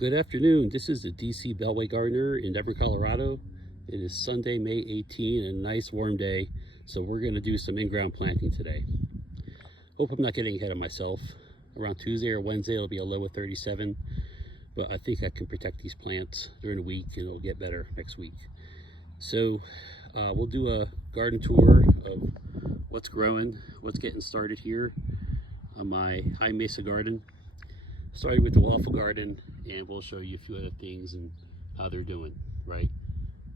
Good afternoon. This is the DC Beltway Gardener in Denver, Colorado. It is Sunday, May 18, and a nice warm day. So we're going to do some in-ground planting today. Hope I'm not getting ahead of myself. Around Tuesday or Wednesday, it'll be a low of 37. But I think I can protect these plants during the week and it'll get better next week. So we'll do a garden tour of what's growing, what's getting started here on my high mesa garden. Starting with the waffle garden, and we'll show you a few other things and how they're doing, right?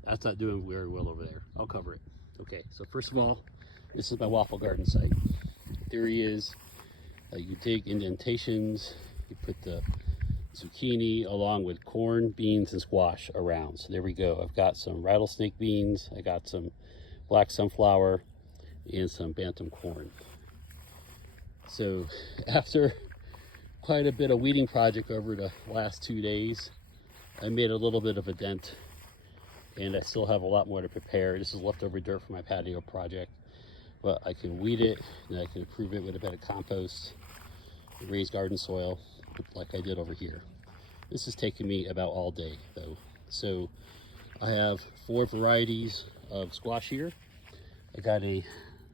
That's not doing very well over there. I'll cover it. Okay, so first of all, this is my waffle garden site. Theory is you dig indentations, you put the zucchini along with corn, beans, and squash around. So there we go. I've got some rattlesnake beans, I got some black sunflower, and some bantam corn. So after quite a bit of weeding project over the last 2 days, I made a little bit of a dent, and I still have a lot more to prepare. This is leftover dirt from my patio project, but I can weed it and I can improve it with a bit of compost, raised garden soil, like I did over here. This is taking me about all day though. So I have 4 varieties of squash here. I got a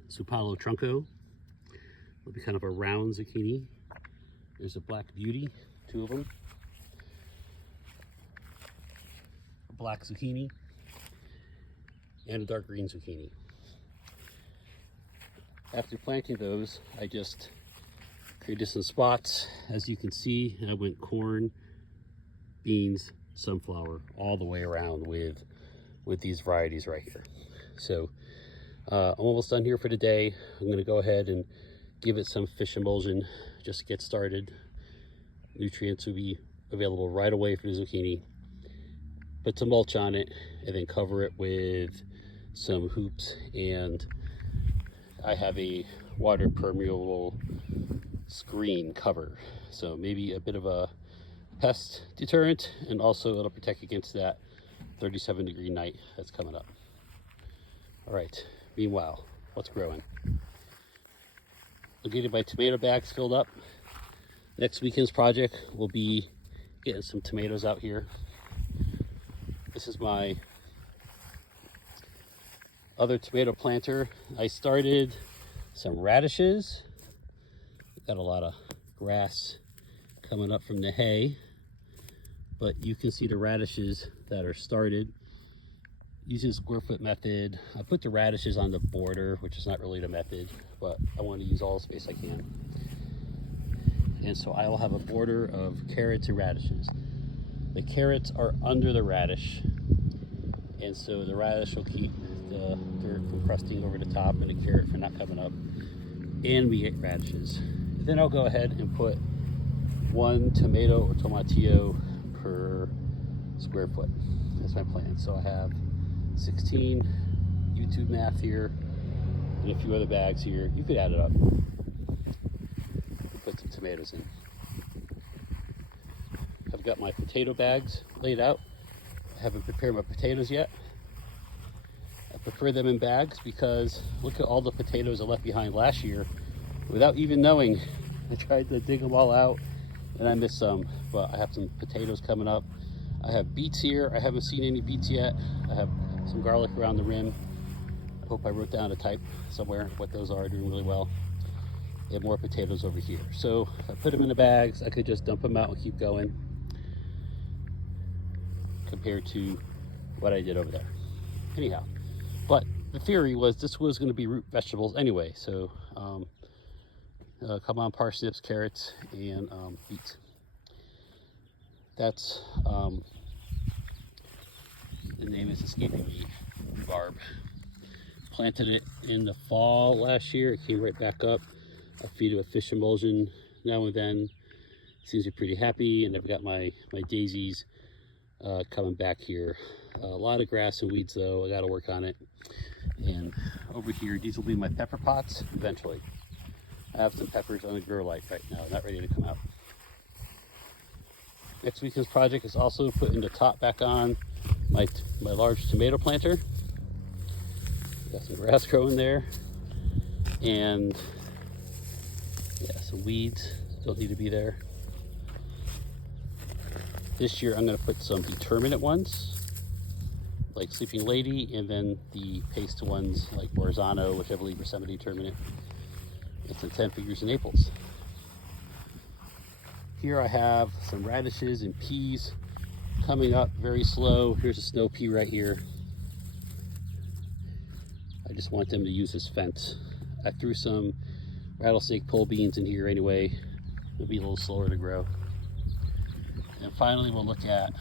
Supalo Trunco, will be kind of a round zucchini. There's a Black Beauty, 2 of them. A black zucchini and a dark green zucchini. After planting those, I just created some spots. As you can see, I went corn, beans, sunflower, all the way around with these varieties right here. So I'm almost done here for the day. I'm gonna go ahead and give it some fish emulsion just to get started. Nutrients will be available right away for the zucchini. Put some mulch on it and then cover it with some hoops, and I have a water permeable screen cover. So maybe a bit of a pest deterrent, and also it'll protect against that 37-degree night that's coming up. All right, meanwhile, what's growing? I'll get my tomato bags filled up. Next weekend's project will be getting some tomatoes out here. This is my other tomato planter. I started some radishes. Got a lot of grass coming up from the hay, but you can see the radishes that are started. Using square foot method, I put the radishes on the border, which is not really the method, but I want to use all the space I can. And so I will have a border of carrots and radishes. The carrots are under the radish, and so the radish will keep the dirt from crusting over the top and the carrot from not coming up, and we get radishes. Then I'll go ahead and put 1 tomato or tomatillo per square foot. That's my plan. So I have 16 YouTube math here and a few other bags here. You could add it up. Put some tomatoes in. I've got my potato bags laid out. I haven't prepared my potatoes yet. I prefer them in bags because look at all the potatoes I left behind last year without even knowing. I tried to dig them all out and I missed some, but I have some potatoes coming up. I have beets here. I haven't seen any beets yet. I have some garlic around the rim. I hope I wrote down a type somewhere what those are, doing really well. I have more potatoes over here. So if I put them in the bags, I could just dump them out and keep going compared to what I did over there. Anyhow, but the theory was this was going to be root vegetables anyway. So come on, parsnips, carrots, and beets. That's the name is escaping me. Rhubarb. Planted it in the fall last year. It came right back up. I feed it with fish emulsion now and then. Seems to be pretty happy, and I've got my daisies coming back here. A lot of grass and weeds though. I got to work on it. And over here, these will be my pepper pots eventually. I have some peppers on the grow light right now, not ready to come out. Next weekend's project is also putting the top back on my large tomato planter. Got some grass growing there, and yeah, some weeds still need to be there. This year I'm going to put some determinate ones, like Sleeping Lady, and then the paste ones like Borzano, which I believe are semi-determinate, and some 10 figures in Naples. Here I have some radishes and peas coming up very slow. Here's a snow pea right here. I just want them to use this fence. I threw some rattlesnake pole beans in here anyway. It'll be a little slower to grow. And finally we'll look at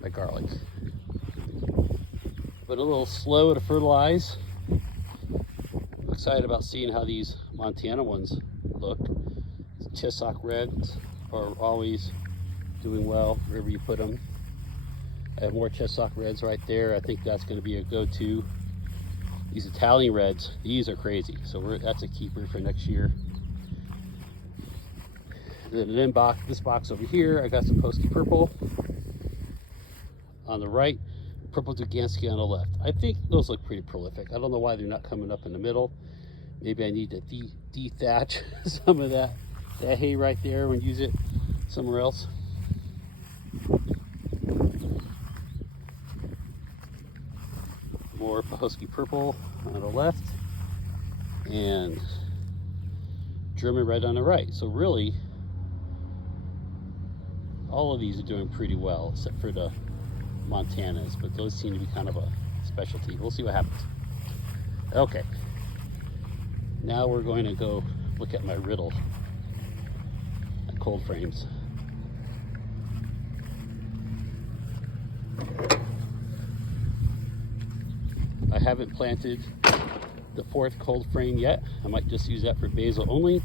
my garlic. But a little slow to fertilize. I'm excited about seeing how these Montana ones look. Chisok reds are always doing well wherever you put them. I have more Chisok reds right there. I think that's going to be a go-to. These Italian reds, these are crazy. So that's a keeper for next year. Then this box over here, I got some Posky Purple on the right, Purple Dugansky on the left. I think those look pretty prolific. I don't know why they're not coming up in the middle. Maybe I need to dethatch some of that hay right there and use it somewhere else. More Pahosky Purple on the left and German Red on the right. So really, all of these are doing pretty well except for the Montanas, but those seem to be kind of a specialty. We'll see what happens. Okay, now we're going to go look at my riddle at cold frames. I haven't planted the 4th cold frame yet. I might just use that for basil only.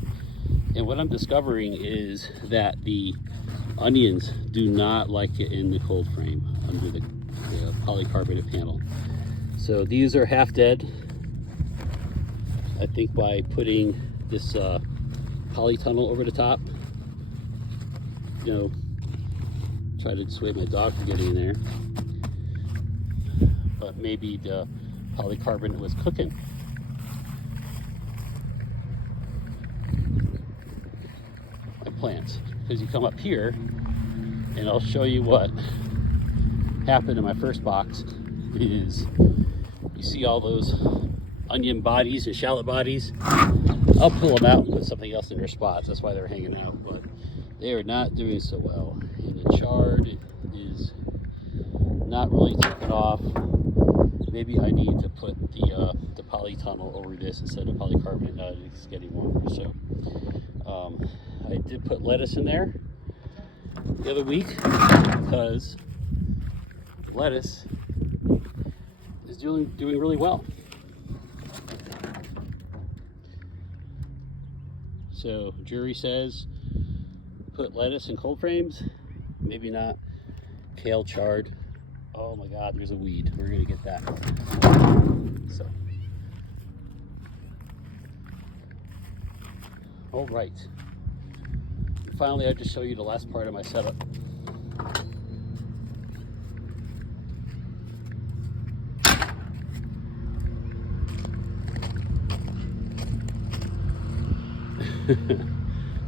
And what I'm discovering is that the onions do not like it in the cold frame under the polycarbonate panel. So these are half dead. I think by putting this polytunnel over the top, you know, try to dissuade my dog from getting in there. But maybe the polycarbonate was cooking. My plants, because you come up here and I'll show you what happened in my first box. Is you see all those onion bodies and shallot bodies? I'll pull them out and put something else in their spots. That's why they're hanging out, but they are not doing so well. And the chard is not really taking off. Maybe I need to put the polytunnel over this instead of polycarbonate. Now it's getting warmer. So I did put lettuce in there the other week because lettuce is doing really well. So jury says put lettuce in cold frames, maybe not. Kale, chard. Oh my God, there's a weed. We're gonna get that. So, all right. And finally, I'll just show you the last part of my setup.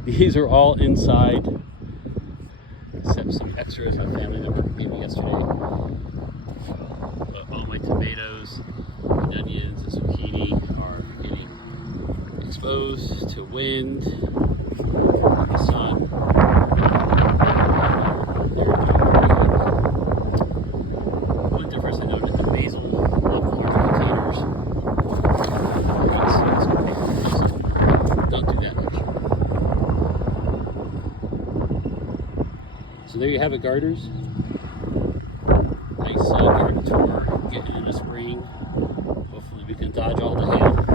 These are all inside, except some extras my family member gave me yesterday. But all my tomatoes, and onions, and zucchini are getting exposed to wind, the sun. They're doing pretty good. One difference I noticed, the basil love larger containers. Don't do that much. So there you have it, gardeners. Nice garden tour, getting into spring. Hopefully we can dodge all the hail.